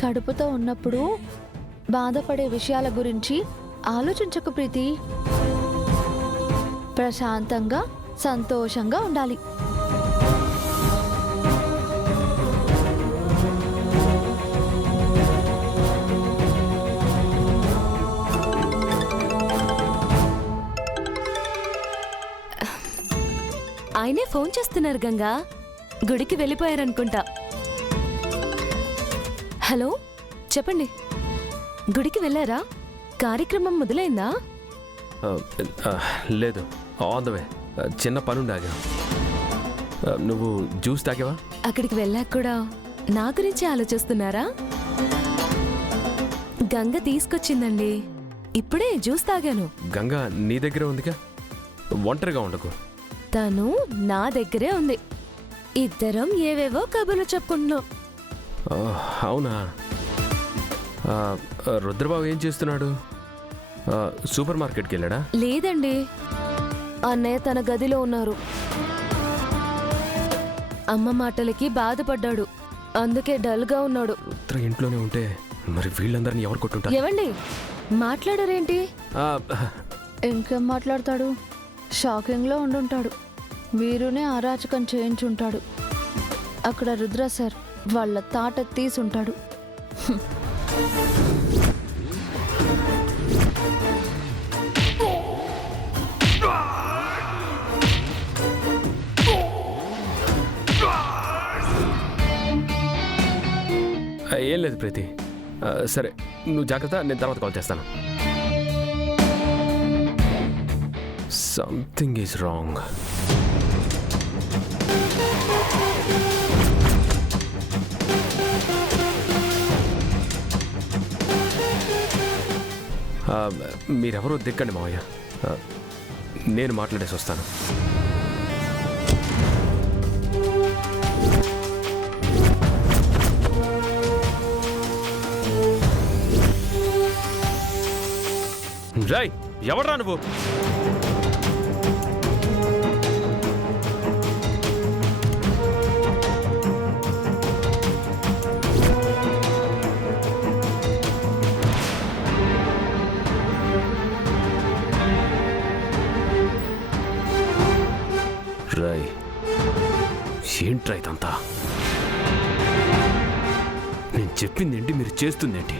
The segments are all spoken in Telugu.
కడుపుతో ఉన్నప్పుడు బాధపడే విషయాల గురించి ఆలోచించకు ప్రీతి. ప్రశాంతంగా సంతోషంగా ఉండాలి. ఆయనే ఫోన్ చేస్తున్నారు గంగా. గుడికి వెళ్ళిపోయారనుకుంటా. హలో, చెప్పండి. గుడికి వెళ్ళారా? కార్యక్రమం మొదలైందా? లేదు, ఆన్ ద వే. చిన్న పనుండాగా. నువ్వు జ్యూస్ తాగావా? అక్కడికి వెళ్ళాక కూడా నా గురించి ఆలోచిస్తున్నారా? గంగ తీసుకొచ్చిందండి. ఇప్పుడే జ్యూస్ తాగాను. గంగా నీ దగ్గర ఉందిగా, ఒంటరిగా ఉండకు. తను నా దగ్గరే ఉంది. ఇద్దరం ఏవేవో కబుర్లు చెప్పుకుంటున్నాం. అవునా? రుద్రబాబు ఏం చేస్తున్నాడు? సూపర్ మార్కెట్కి వెళ్ళాడా? లేదండి, అన్నయ్య తన గదిలో ఉన్నారు. అమ్మ మాటలకి బాధపడ్డాడు, అందుకే డల్గా ఉన్నాడు. రుద్ర ఇంట్లోనే ఉంటే మరి వీళ్ళందరినీ ఎవరు కొట్టుంటారు? ఏవండి, మాట్లాడరేంటి? ఇంకేం మాట్లాడతాడు? షాకింగ్లో ఉండుంటాడు. వీరునే అరాచకం చేయించుంటాడు. అక్కడ రుద్ర సార్ వాళ్ళ తాట తీసుంటాడు. ఏం లేదు ప్రీతి. సరే, నువ్వు జాగ్రత్త. నేను తర్వాత కాల్ చేస్తాను. Something is wrong. మీరెవరో దిక్కండి మావయ్య, నేను మాట్లాడేసి వస్తాను. రాయ్, ఎవడ్రా నువ్వు? రాయ్, ఏంట్రా ఇదంతా? నేను చెప్పిందేంటి, మీరు చేస్తుందేంటి?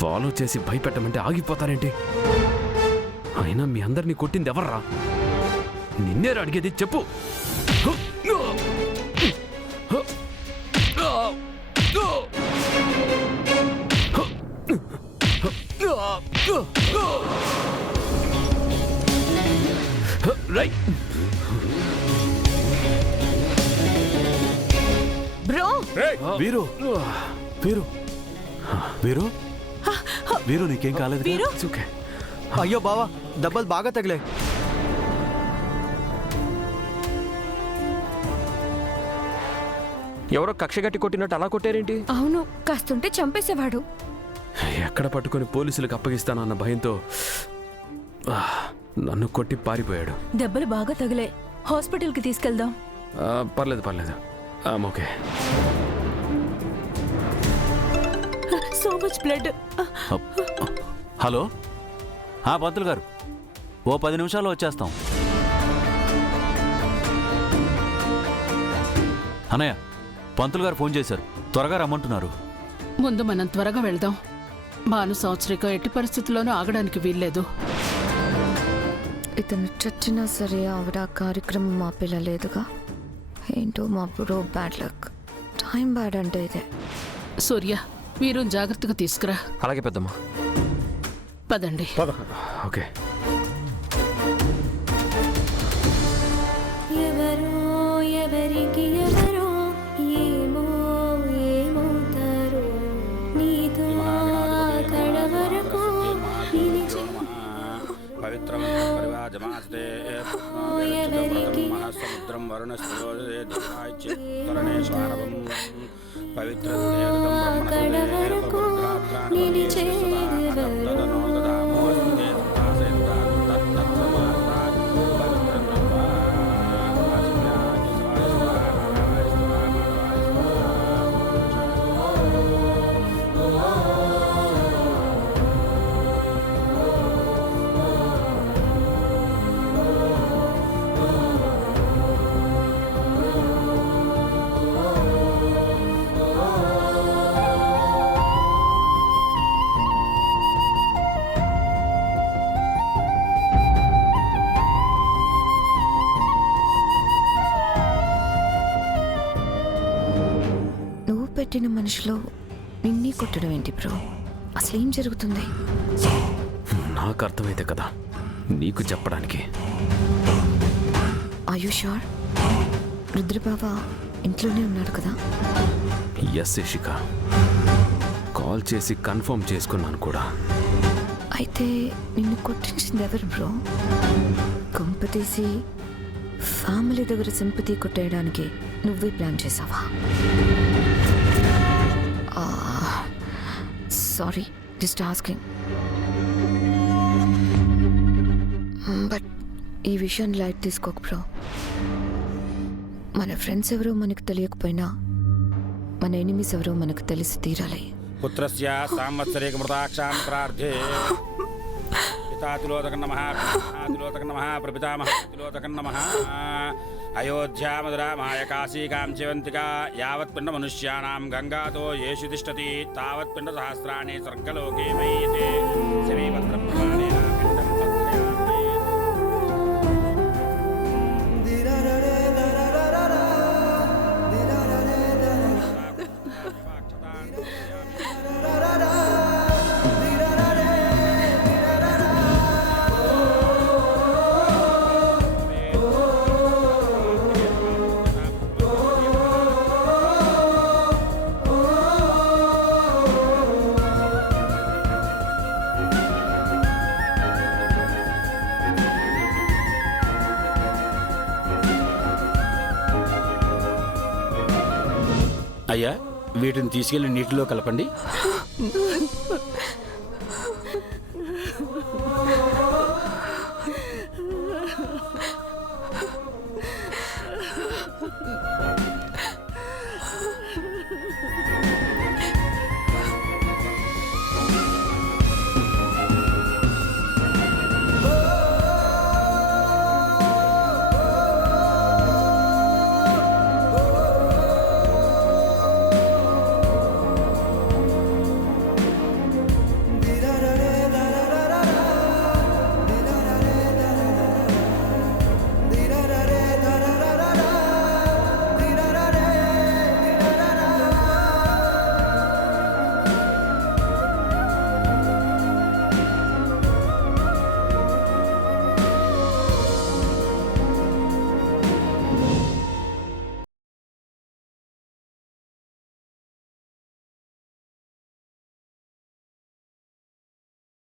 ఫాలో చేసి భయపెట్టమంటే ఆగిపోతారేంటి? అయినా మీ అందరినీ కొట్టింది ఎవర్రా? నిన్నేరా అడిగేది, చెప్పు. బ్రో, వీరు వీరు వీరు వీరు నీకేం కాలేదు? అయ్యో బావా, దెబ్బలు బాగా తగిలే. ఎవరో కక్ష గట్టి కొట్టినట్టు అలా కొట్టారేంటి? అవును, కాస్తుంటే చంపేసేవాడు. ఎక్కడ పట్టుకొని పోలీసులకు అప్పగిస్తానన్న భయంతో నన్ను కొట్టి పారిపోయాడు. దెబ్బలు బాగా తగిలే. హాస్పిటల్కి తీసుకెళ్దాం. పర్లేదు పర్లేదు, okay. So much blood. Hello, పంతులు గారు, ఓ 10 నిమిషాల్లో వచ్చేస్తాం. అన్నయ్య, పంతులు గారు ఫోన్ చేశారు, త్వరగా రమ్మంటున్నారు. ముందు మనం త్వరగా వెళ్దాం. భాను సంవత్సరిక ఎట్టి పరిస్థితుల్లోనూ ఆగడానికి వీల్లేదు. ఇతను చచ్చినా సరే ఆవిడ కార్యక్రమం మా పిల్లలేదుగా. ఏంటో మా bro bad luck. Time bad అంటే ఇదే. సూర్య, మీరు జాగ్రత్తగా తీసుకురా. అలాగే పెద్దమ్మా. పదండి. ఓకే. ఎవరో ఎవరికి ఎవరో ఏమో ఏమవుతారో నీతో కడవరకు సముద్రం పవిత్ర పెట్టిన మనిషిలో నిన్నీ కొట్టడం ఏంటి బ్రో? అసలేం జరుగుతుంది? నాకు అర్థమైతే కదా నీకు చెప్పడానికి. Are you sure? రుద్రబావ ఇంట్లోనే ఉన్నాడు కదా? ఎస్ ఇషిక, కాల్ చేసి కన్ఫర్మ్ చేసుకున్నాను కూడా. అయితే నిన్ను కొట్టించింది ఎవరు బ్రో? కొంపతీసి ఫ్యామిలీ దగ్గర సింపతి కొట్టేయడానికి నువ్వే ప్లాన్ చేసావా? Sorry, just asking. బట్ ఈ విషయం లైట్ తీసుకోకు బ్రో. మన ఫ్రెండ్స్ ఎవరో మనకు తెలియకపోయినా మన ఎనిమీస్ ఎవరో మనకు తెలిసి తీరాలి. పుత్రస్య సాంవత్సరికమృతాక్షాం ప్రార్థే పితాతిలోదక నమః పితాతిలోదక నమః ప్రపితామహతిలోదక నమః. అయోధ్యా మధురామాయ కాశీకాం చివంతికా యావత్ పిండ మనుష్యానాం గంగాతో యేషు తిష్టతి తావత్ పిండ సహస్రాణి స్వర్గలోకే మయ్యతే శరీపత్ర ప్రమాణేన పిండం తత్రయామి. అయ్యా, వీటిని తీసుకెళ్లి నీటిలో కలపండి.